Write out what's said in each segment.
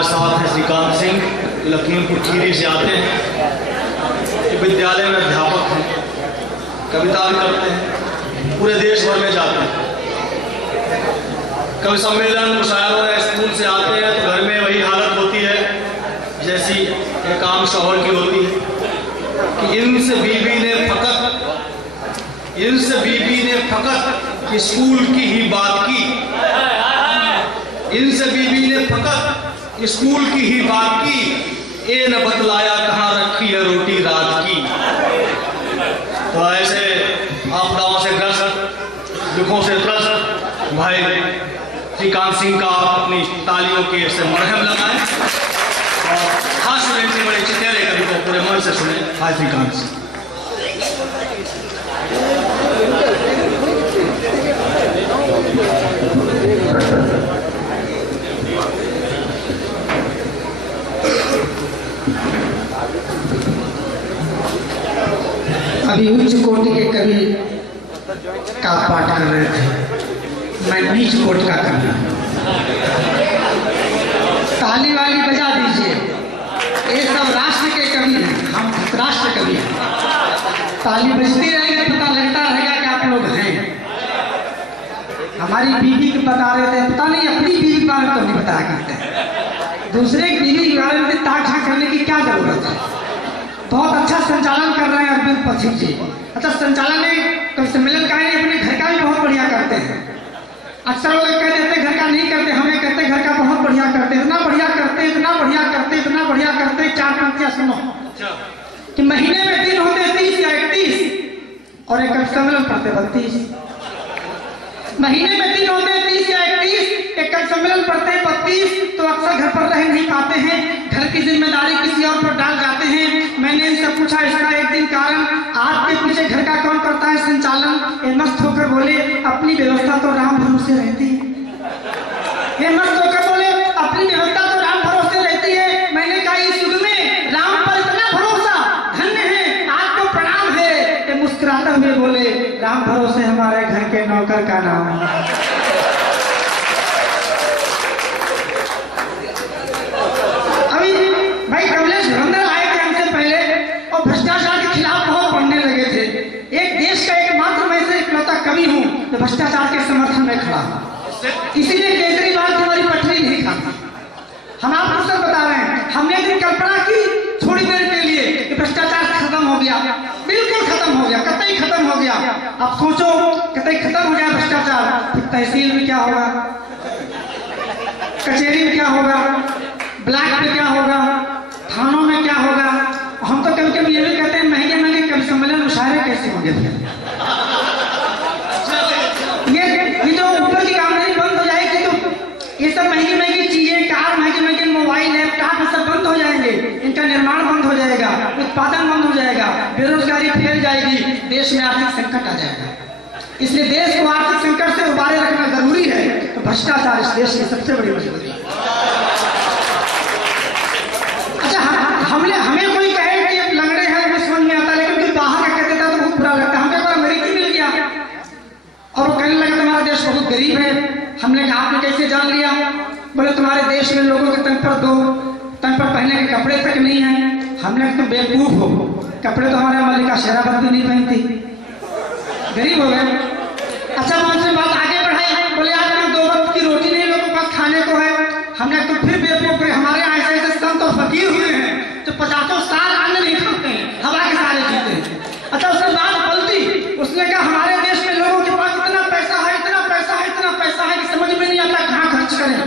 हमारे साथ हैं श्रीकांत सिंह, लखीमपुर खीरी से आते हैं। विद्यालय में अध्यापक हैं, कविता भी करते हैं, पूरे देश भर में जाते हैं। कवि सम्मेलन मुशायरों स्कूल से आते हैं तो घर में वही हालत होती है जैसी एक आम शौहर की होती है कि इनसे बीवी ने फकत स्कूल की ही बात की, इनसे बीवी ने फकत स्कूल की ही बात की, ए न बतलाया कहाँ रखी है रोटी रात की। तो ऐसे आपदाओं से ग्रस्त, दुखों से त्रस्त भाई श्रीकांत सिंह का अपनी तालियों के से मरहम लगाएं और खास से बड़े चितेरे कवि को पूरे मन से सुने। हाय श्रीकांत सिंह। अभी उच्च कोटि के कवि का पाठ कर रहे थे, मैं नीच कोटि का कवि। ताली वाली बजा दीजिए, ये सब राष्ट्र के कवि हैं, हम राष्ट्र कवि हैं। ताली बजती रहेगी तो पता लगता रहेगा कि आप लोग हैं। हमारी बीवी को बता रहे थे, पता नहीं अपनी बीवी के बारे में तो नहीं बताया करते हैं, दूसरे की बीवी के बारे में ताक झाँक करने की क्या जरूरत है। बहुत अच्छा संचालन कर रहे हैं अरविंद पथिक जी। अच्छा संचालन कवि सम्मेलन का अपने घर का भी बहुत बढ़िया करते हैं। अक्सर लोग कह देते घर का नहीं करते, हमें कहते घर का बहुत बढ़िया करते, इतना बढ़िया करते, इतना बढ़िया करते, इतना बढ़िया करते। चार पंक्तियां सुनो कि महीने में दिन होते 30 या 31 और एक कवि सम्मेलन पढ़ते 32। महीने में दिन होते 30 या 31, एक कवि सम्मेलन पढ़ते 32। तो अक्सर घर पर रह नहीं पाते हैं, घर की जिम्मेदारी किसी और पर डाल जाते हैं। मैंने इनसे पूछा इसका एक दिन कारण, आपके पीछे घर का कौन करता है संचालन? ये मस्त होकर बोले अपनी व्यवस्था तो राम भरोसे रहती है। ये मस्त होकर बोले अपनी व्यवस्था तो राम भरोसे रहती है। मैंने कहा इस युग में राम पर इतना भरोसा धन्य है, आपको प्रणाम है। ये मुस्कुराते हुए बोले राम भरोसे हमारे घर के नौकर का नाम है। भ्रष्टाचार के खिलाफ बहुत पढ़ने लगे थे। एक देश का एकमात्र मैं से इकलौता कवि हूँ जो भ्रष्टाचार के समर्थन में खड़ा हूँ, इसीलिए केजरीवाल की हमारी पटरी नहीं खाती। हम आपको सब बता रहे हैं, हमने एक दिन कल्पना की थोड़ी देर के लिए कि भ्रष्टाचार खत्म हो गया, बिल्कुल खत्म हो गया, कतई खत्म हो गया। आप सोचो कतई खत्म हो गया भ्रष्टाचार, फिर तहसील में क्या होगा, कचहरी में क्या होगा, ब्लैक में क्या होगा, थानों में क्या होगा। हम तो कभी कभी ये भी कहते हैं महंगे महंगे कवि सम्मेलन मुशायरे कैसे होंगे। ये जो ऊपर की आमदनी बंद हो जाएगी तो ये सब महंगी महंगी चीजें, कार, महंगे महंगे मोबाइल, लैपटॉप, सब बंद हो जाएंगे, इनका निर्माण बंद हो जाएगा, उत्पादन बंद हो जाएगा, बेरोजगारी फैल जाएगी, देश में आर्थिक संकट आ जाएगा। इसलिए देश को आर्थिक संकट से उबारे रखना जरूरी है। तो भ्रष्टाचार इस देश की सबसे बड़ी मजबूरी है। अच्छा हमें कोई कहे कि लंगड़े हैं हमें समझ में आता, लेकिन कोई बाहर का कहते था तो बहुत बुरा लगता है। हमको एक बार अमेरिकी मिल गया और वो कहने लगा तुम्हारा देश बहुत गरीब है। हमने कहा आपने कैसे जान लिया? बोले तुम्हारे देश में लोगों के तन पर पहनने के कपड़े तक नहीं है। हमने तुम बेवकूफ हो, कपड़े तो हमारे मल्लिका शेरावत भी नहीं पहनती, गरीब हो गए। अच्छा मैं उनसे बात आगे बढ़ाई, बोले आज 2 वक्त की रोटी नहीं लोगों के पास खाने को है। हमने तो फिर बेवकूफ है, हमारे यहाँ ऐसे ऐसे संत और फकीर हुए हैं तो 50 साल अन्न नहीं खाते हैं, हवा के सहारे जीते हैं। अच्छा उसने बात पलटी, उसने कहा हमारे देश में लोगों के पास इतना पैसा है, इतना पैसा है, इतना पैसा है कि समझ में नहीं आता कहाँ खर्च करें।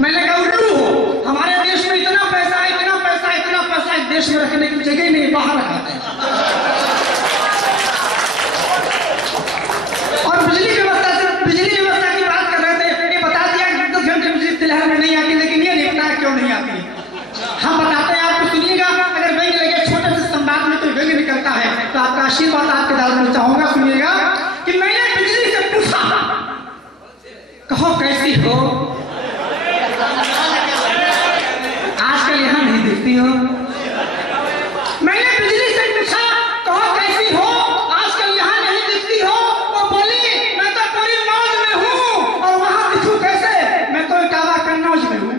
मैंने कहा उल्लू हो, हमारे देश में इतना पैसा है, इतना पैसा है, इतना पैसा है, देश में रखने की जगह नहीं, बाहर रखाते हैं। और बिजली व्यवस्था की बात कर रहे थे, ये बता दिया 10 घंटे बिजली तिलहर में नहीं आती, लेकिन ये नहीं बताया क्यों नहीं आती। हम बताते हैं आपको, सुनिएगा। अगर व्यंग लगे छोटे से संवाद में कोई व्यंग निकलता है तो आपका आशीर्वाद आपके डालना चाहूंगा। सुनिएगा कि मैंने बिजली से पूछा कहो कैसी हो, आजकल यहाँ नहीं दिखती हो। मैंने बिजली से पूछा कहो कैसी हो, आजकल यहाँ नहीं दिखती हो। वो बोली मैं तो पूरी मौज में हूँ और वहां दिखूं कैसे, मैं तो इटावा कन्नौज में हूँ।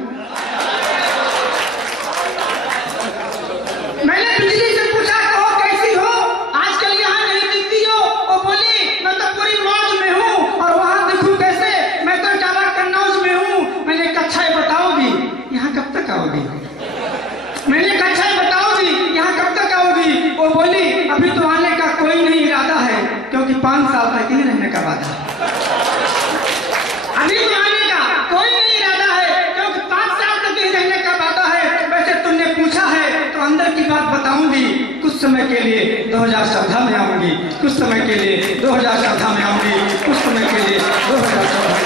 2014 में आऊंगी कुछ समय के लिए, 2014 में आऊंगी कुछ समय के लिए, 2014 में।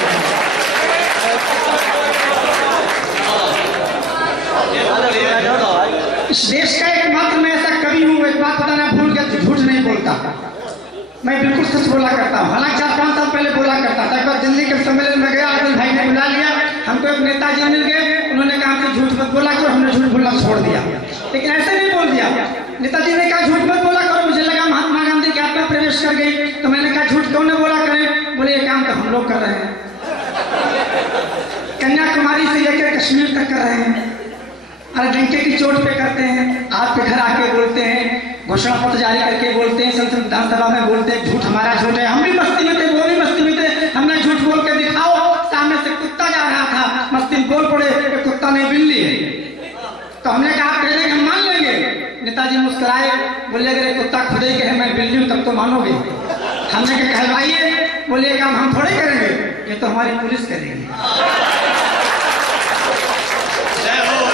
इस देश का एकमात्र मैं ऐसा कवि हूँ, एक बात पता ना भूल गया, झूठ नहीं बोलता, मैं बिल्कुल सच बोला करता हूँ। हालांकि 4-5 साल पहले बोला करता था। एक बार दिल्ली के सम्मेलन में गया, अब्दुल भाई ने बुला लिया हमको, एक नेताजी मिल गए, उन्होंने कहा कि झूठ मत बोला करो, हमने झूठ बोलना छोड़ दिया। लेकिन ऐसे नहीं बोल दिया, नेताजी ने कहा झूठ मत बोला करो, मुझे लगा महात्मा गांधी की आत्मा प्रवेश कर गई, तो मैंने कहा झूठ क्यों न बोला करें, बोले ये काम तो हम लोग कर रहे हैं, कन्याकुमारी से लेकर कश्मीर तक कर रहे हैं, अरे डंके की चोट पे करते हैं, आपके घर आके बोलते हैं, घोषणा पत्र जारी करके बोलते हैं, संसद विधानसभा में बोलते हैं झूठ हमारा झूठ है। हम भी मस्ती में थे, वो भी मस्ती में थे, हमने झूठ बोल के दिखाओ, सामने से कुत्ता जा रहा था, मस्ती में बोल पड़े कि कुत्ता नहीं बिल्ली है, तो हमने कहा आप कह हम मान लेंगे। नेताजी मुस्कुराए, बोले अगर कुत्ता खुद ही कहे मैं बिल्ली हूँ तब तो मानोगे। हमने कहा कहलवाइए, बोले काम हम थोड़े करेंगे, ये तो हमारी पुलिस करेगी। जय हो।